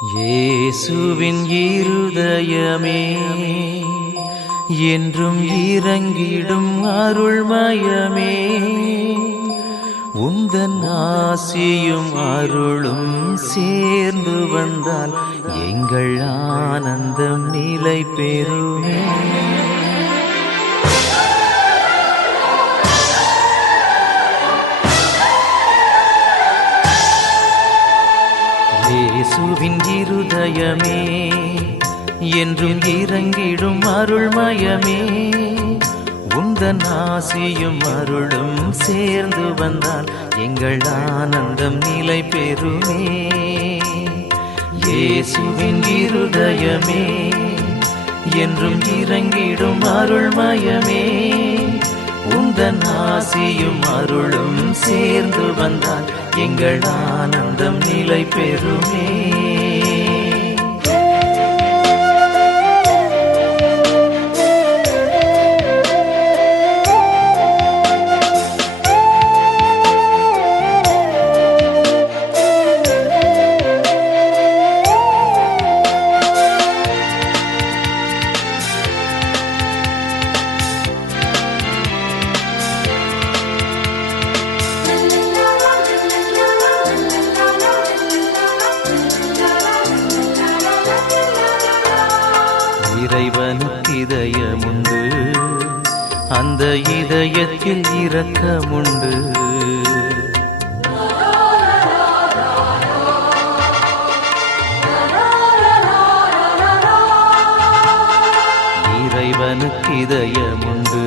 இயேசுவின் இருதயமே என்றும் இறங்கிடும் அருள்மயமே, உந்தன் ஆசியும் அருளும் சேர்ந்து வந்தால் எங்கள் ஆனந்தம் நிலை பெறுமே. இயேசுவின் இருதயமே என்றும் இறங்கிடும் அருள்மயமே, உந்தன் ஆசியும் அருளும் சேர்ந்து வந்தால் எங்கள் ஆனந்தம் நிலை பெறுமே. இயேசுவின் இருதயமே என்றும் இறங்கிடும் அருள்மயமே, உந்தன் ஆசியும் அருளும் சேர்ந்து வந்தால் எங்கள் ஆனந்தம் நிலை பெறுமே. இறைவனுக்கு இதயமுண்டு, அந்த இதயத்தில் இரக்கமுண்டு. இறைவனுக்கு இதயமுண்டு,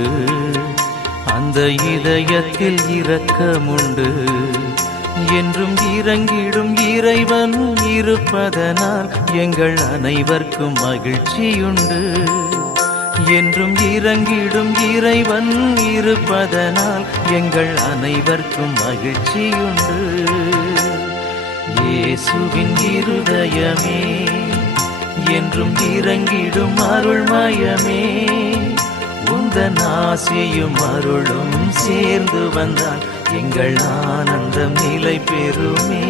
அந்த இதயத்தில் இரக்கமுண்டு. என்றும் இறங்கிடும் இறைவன் இருப்பதனால் எங்கள் அனைவருக்கும் மகிழ்ச்சியுண்டு. என்றும் இறங்கிடும் இறைவன் இருப்பதனால் எங்கள் அனைவருக்கும் மகிழ்ச்சியுண்டு. இயேசுவின் இருதயமே என்றும் இறங்கிடும் அருள்மயமே, உந்தன் ஆசியும் அருளும் சேர்ந்து வந்தால் எங்கள் ஆனந்தம் நிலை பெறுமே.